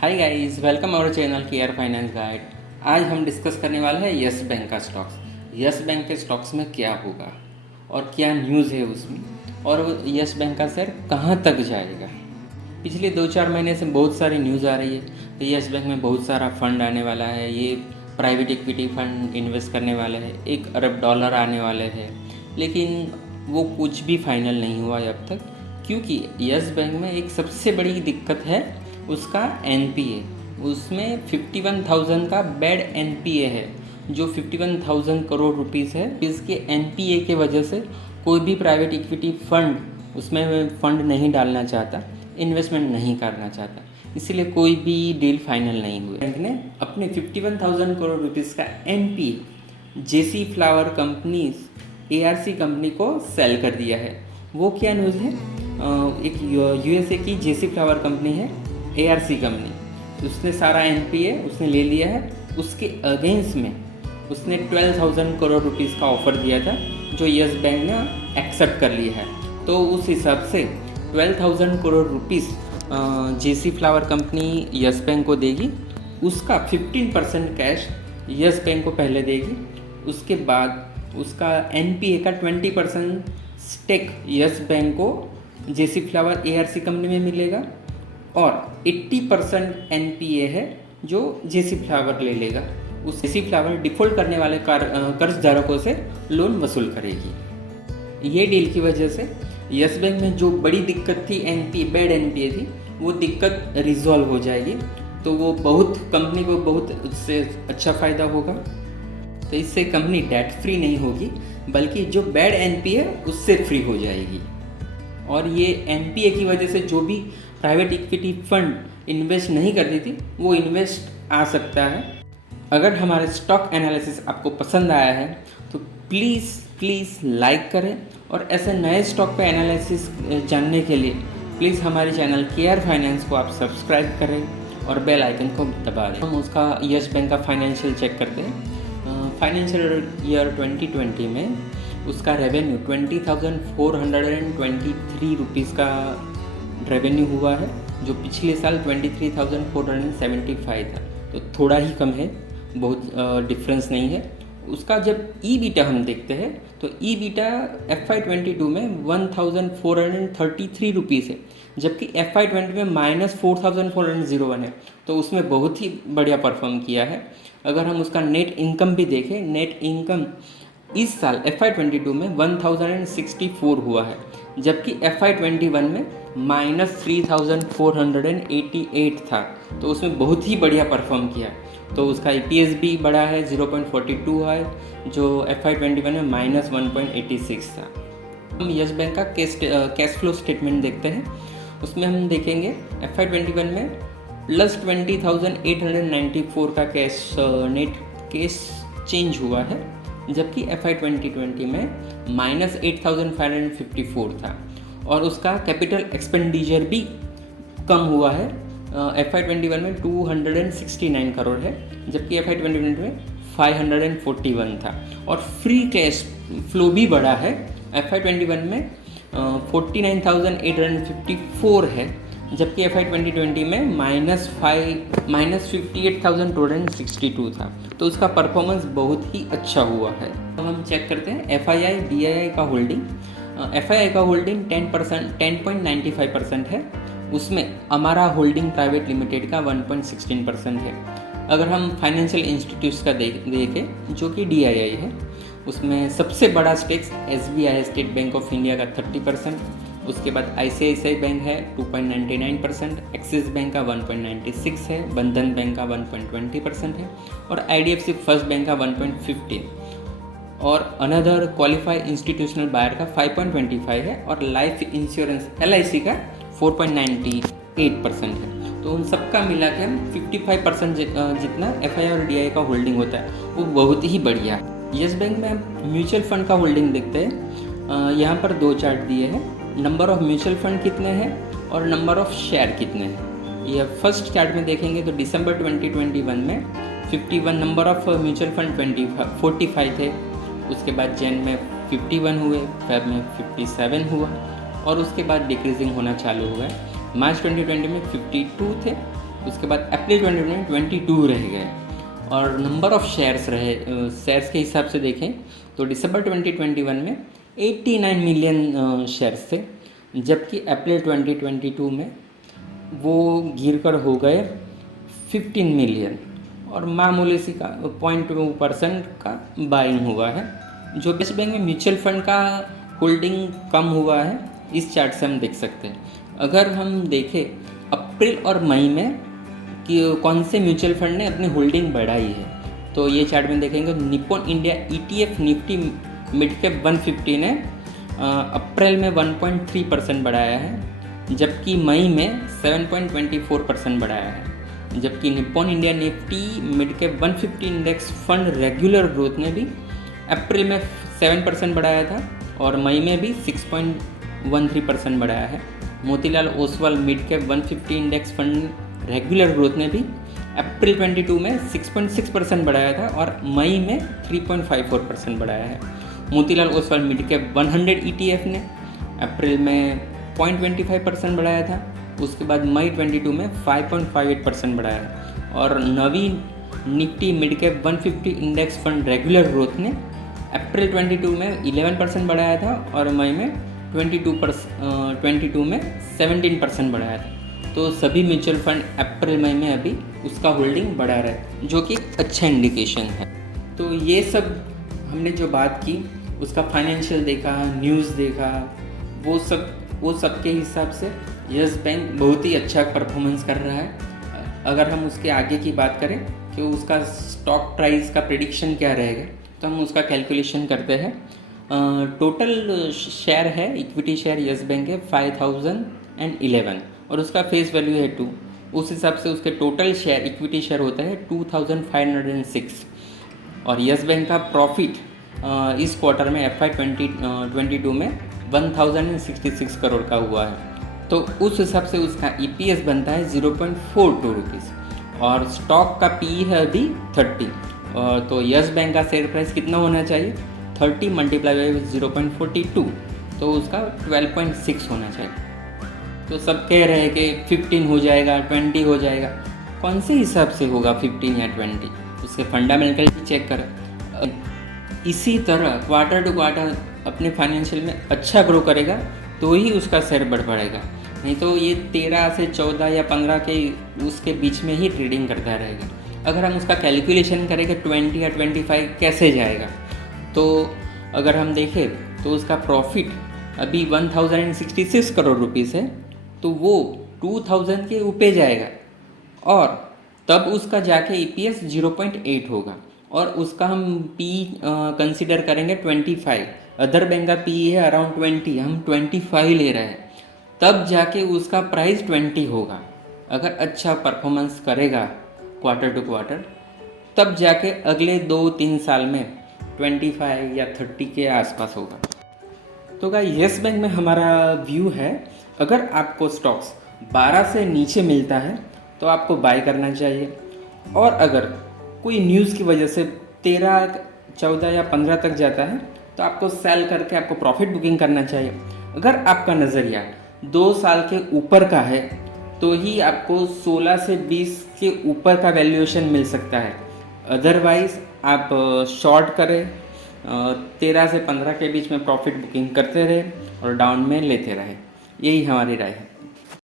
Hi guys, welcome our channel care finance guide. आज हम discuss करने वाले हैं यस बैंक का स्टॉक्स। यस बैंक के स्टॉक्स में क्या होगा और क्या न्यूज़ है उसमें, और यस बैंक का शेयर कहाँ तक जाएगा। पिछले 2-4 महीने से बहुत सारी न्यूज़ आ रही है कि यस बैंक में बहुत सारा फंड आने वाला है, ये प्राइवेट इक्विटी फंड इन्वेस्ट करने वाले हैं, $1 अरब आने वाले हैं। लेकिन वो कुछ भी फाइनल नहीं हुआ है अब तक, क्योंकि यस बैंक में एक सबसे बड़ी दिक्कत है उसका एनपीए। उसमें 51,000 का बैड एनपीए है, जो 51,000 करोड़ रुपीस है। इसके एनपीए के वजह से कोई भी प्राइवेट इक्विटी फंड उसमें फंड नहीं डालना चाहता, इन्वेस्टमेंट नहीं करना चाहता, इसीलिए कोई भी डील फाइनल नहीं हुए। बैंक ने अपने 51,000 करोड़ रुपीस का एनपीए जेसी फ्लावर कंपनीज एआरसी कंपनी को सेल कर दिया है। वो क्या न्यूज़ है? एक यूएसए की जेसी फ्लावर कंपनी है, एआरसी कंपनी, उसने सारा एनपीए उसने ले लिया है। उसके अगेंस्ट में उसने 12,000 करोड़ रुपीस का ऑफ़र दिया था, जो यस बैंक ने एक्सेप्ट कर लिया है। तो उस हिसाब से 12,000 करोड़ रुपीस जेसी फ्लावर कंपनी यस बैंक को देगी। उसका 15% कैश यस बैंक को पहले देगी, उसके बाद उसका एनपीए का 20% स्टेक यस बैंक को जेसी फ्लावर एआरसी कंपनी में मिलेगा, और 80% एनपीए है जो जेसी फ्लावर ले लेगा। उस जेसी फ्लावर डिफ़ॉल्ट करने वाले कर्जदारों से लोन वसूल करेगी। ये डील की वजह से यस बैंक में जो बड़ी दिक्कत थी, एनपीए बैड एनपीए थी, वो दिक्कत रिजॉल्व हो जाएगी। तो वो बहुत कंपनी को बहुत उससे अच्छा फ़ायदा होगा। तो इससे कंपनी डेट फ्री नहीं होगी, बल्कि जो बैड एनपीए उससे फ्री हो जाएगी। और ये एनपीए की वजह से जो भी प्राइवेट इक्विटी फंड इन्वेस्ट नहीं करती थी, वो इन्वेस्ट आ सकता है। अगर हमारे स्टॉक एनालिसिस आपको पसंद आया है तो प्लीज़ लाइक करें, और ऐसे नए स्टॉक पे एनालिसिस जानने के लिए प्लीज़ हमारे चैनल केयर फाइनेंस को आप सब्सक्राइब करें और बेल आइकन को दबा दें। हम उसका यस बैंक का फाइनेंशियल चेक करते हैं। फाइनेंशियल ईयर 2020 में उसका रेवेन्यू 20,423 रुपीज़ का रेवेन्यू हुआ है, जो पिछले साल 23,475 था। तो थोड़ा ही कम है, बहुत डिफरेंस नहीं है। उसका जब ई बीटा हम देखते हैं तो ई बीटा FY22 में 1,433 रुपीज़ है, जबकि FY20 में -4,401 है। तो उसमें बहुत ही बढ़िया परफॉर्म किया है। अगर हम उसका नेट इनकम भी देखें, नेट इनकम इस साल FY22 में 1,064 हुआ है, जबकि FY21 में -3,488 था। तो उसमें बहुत ही बढ़िया परफॉर्म किया। तो उसका EPS भी बढ़ा है, 0.42 है, जो FY21 में -1.86 था। हम यस बैंक का कैश फ्लो स्टेटमेंट देखते हैं। उसमें हम देखेंगे FY21 में +20,894 का नेट कैश चेंज हुआ है, जबकि FY2020 में -8,554 था। और उसका कैपिटल एक्सपेंडिचर भी कम हुआ है। FY21 में 269 करोड़ है, जबकि FY2020 में 541 था। और फ्री कैश फ्लो भी बढ़ा है। FY21 में 49,854 है, जबकि FY2020 में -58,262 था। तो उसका परफॉर्मेंस बहुत ही अच्छा हुआ है। अब हम चेक करते हैं FII DII का होल्डिंग। FII का होल्डिंग 10.95% है। उसमें हमारा होल्डिंग प्राइवेट लिमिटेड का 1.16% है। अगर हम फाइनेंशियल इंस्टीट्यूट्स का देखें, जो कि DII है, उसमें सबसे बड़ा स्टेक्स SBI है, स्टेट बैंक ऑफ इंडिया का 30%। उसके बाद ICICI बैंक है 2.99%, एक्सिस बैंक का 1.96 है, बंधन बैंक का 1.20% है, और IDFC फर्स्ट बैंक का 1.15, और अनदर क्वालिफाइड इंस्टीट्यूशनल बायर का 5.25 है, और लाइफ इंश्योरेंस LIC का 4.98% है। तो उन सबका मिला के हम 55% जितना FII और DII का होल्डिंग होता है, वो बहुत ही बढ़िया है। यस बैंक में हम म्यूचुअल फंड का होल्डिंग देखते हैं। यहाँ पर 2 चार्ट दिए हैं, नंबर ऑफ म्यूचुअल फंड कितने हैं और नंबर ऑफ शेयर कितने हैं। यह फर्स्ट चार्ट में देखेंगे तो दिसंबर 2021 में 51 नंबर ऑफ म्यूचुअल फंड 45 थे। उसके बाद जैन में 51 हुए, फेब में 57 हुआ, और उसके बाद डिक्रीजिंग होना चालू हुआ है। मार्च 2020 में 52 थे, उसके बाद अप्रैल 2022 रह गए। और नंबर ऑफ शेयर्स रहे, शेयर्स के हिसाब से देखें तो दिसंबर 2021 में 89 मिलियन शेयर्स थे, जबकि अप्रैल 2022 में वो गिर कर हो गए 15 मिलियन, और मामूली सी का 0.2% का बाइंग हुआ है। जो यस बैंक में म्यूचुअल फंड का होल्डिंग कम हुआ है, इस चार्ट से हम देख सकते हैं। अगर हम देखें अप्रैल और मई में कि कौन से म्यूचुअल फंड ने अपनी होल्डिंग बढ़ाई है, तो ये चार्ट में देखेंगे Nippon India ETF Nifty mid cap 150 ने अप्रैल में 1.3% बढ़ाया है, जबकि मई में 7.24% बढ़ाया है। जबकि Nippon India Nifty mid cap 150 index fund regular growth ने भी अप्रैल में 7% बढ़ाया था और मई में भी 6.13% बढ़ाया है। Motilal Oswal mid cap 150 index fund regular growth ने भी अप्रैल 22 में 6.6% बढ़ाया था और मई में 3.54% बढ़ाया है। Motilal Oswal mid cap 100 ETF ने अप्रैल में 0.25% बढ़ाया था, उसके बाद मई 22 में 5.58% बढ़ाया है। और Naveen Nifty mid cap 150 index fund regular growth ने अप्रैल 22 में 11% बढ़ाया था और मई में 22 में 17% बढ़ाया था। तो सभी म्यूचुअल फंड अप्रैल मई में अभी उसका होल्डिंग बढ़ा रहा है, जो कि अच्छा इंडिकेशन है। तो ये सब हमने जो बात की उसका फाइनेंशियल देखा, न्यूज़ देखा, वो सब के हिसाब से यस बैंक बहुत ही अच्छा परफॉर्मेंस कर रहा है। अगर हम उसके आगे की बात करें कि उसका स्टॉक प्राइस का प्रेडिक्शन क्या रहेगा, तो हम उसका कैलकुलेशन करते हैं। टोटल शेयर है, इक्विटी शेयर यस बैंक है 5011 और उसका फेस वैल्यू है 2। उस हिसाब से उसके टोटल शेयर, इक्विटी शेयर होता है 2506। और यस बैंक का प्रॉफिट इस क्वार्टर में FY 2022 में 1066 करोड़ का हुआ है। तो उस हिसाब से उसका EPS बनता है 0.42 रुपीज़ और स्टॉक का PE है अभी 30। तो यस बैंक का शेयर प्राइस कितना होना चाहिए? 30 मल्टीप्लाई बाई 0.42, तो उसका 12.6 होना चाहिए। तो सब कह रहे हैं कि 15 हो जाएगा, 20 हो जाएगा। कौन से हिसाब से होगा 15 या 20? उसके फंडामेंटल भी चेक करें। इसी तरह क्वार्टर टू क्वार्टर अपने फाइनेंशियल में अच्छा ग्रो करेगा तो ही उसका शेयर बढ़ पड़ेगा, नहीं तो ये 13 से 14 या 15 के उसके बीच में ही ट्रेडिंग करता रहेगा। अगर हम उसका कैलकुलेशन करें कि 20 या 25 कैसे जाएगा, तो अगर हम देखें तो उसका प्रॉफिट अभी 1066 करोड़ रुपीस है, तो वो 2000 के ऊपर जाएगा और तब उसका जाके EPS 0.8 होगा और उसका हम पी कंसिडर करेंगे 25। अदर बैंक का पी है अराउंड 20, हम 25 ले रहे हैं, तब जाके उसका प्राइस 20 होगा। अगर अच्छा परफॉर्मेंस करेगा क्वार्टर टू क्वार्टर, तब जाके अगले 2-3 साल में 25 या 30 के आसपास होगा। तो गाइस यस बैंक में हमारा व्यू है, अगर आपको स्टॉक्स 12 से नीचे मिलता है तो आपको बाय करना चाहिए, और अगर कोई न्यूज़ की वजह से 13, 14 या 15 तक जाता है तो आपको सेल करके आपको प्रॉफिट बुकिंग करना चाहिए। अगर आपका नज़रिया 2 साल के ऊपर का है तो ही आपको 16 से 20 के ऊपर का वैल्यूएशन मिल सकता है। अदरवाइज़ आप शॉर्ट करें, 13 से 15 के बीच में प्रॉफिट बुकिंग करते रहे और डाउन में लेते रहे। यही हमारी राय है।